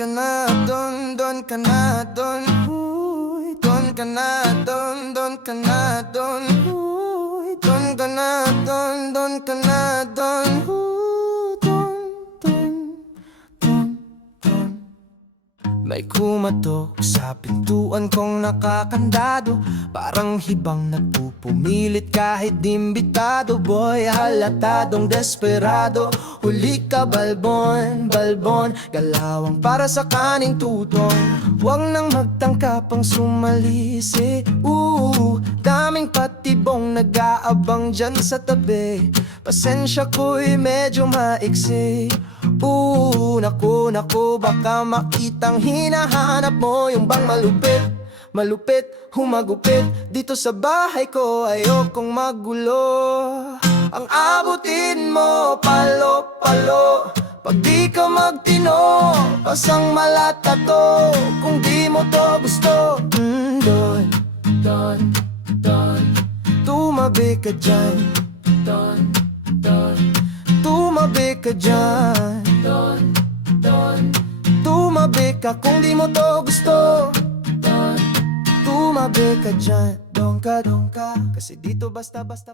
ka na, don ka na, don. Don ka na, don ka na, don. Don ka na, don ka na, don. May kumatok sa pintuan kong nakakandado, parang hibang nagpupumilit kahit imbitado. Boy, halatadong desperado, huli ka balbon, balbon. Galawang para sa kaning tutong, huwag nang magtangka pang sumalisi. Daming patibong nag-aabang dyan sa tabi, pasensya ko'y medyo maiksi. Naku, baka makitang hinahanap mo yung bang malupit, malupit, humagupit. Dito sa bahay ko ayokong magulo. Ang abutin mo, palo-palo. Pag di ka magtino, pasang malata to. Kung di mo to gusto, don. Tumabi ka dyan, don. Tumabi ka dyan, don. Tumabi ka kung di mo to gusto, don. Tumabi ka dyan, don ka. Kasi dito basta-basta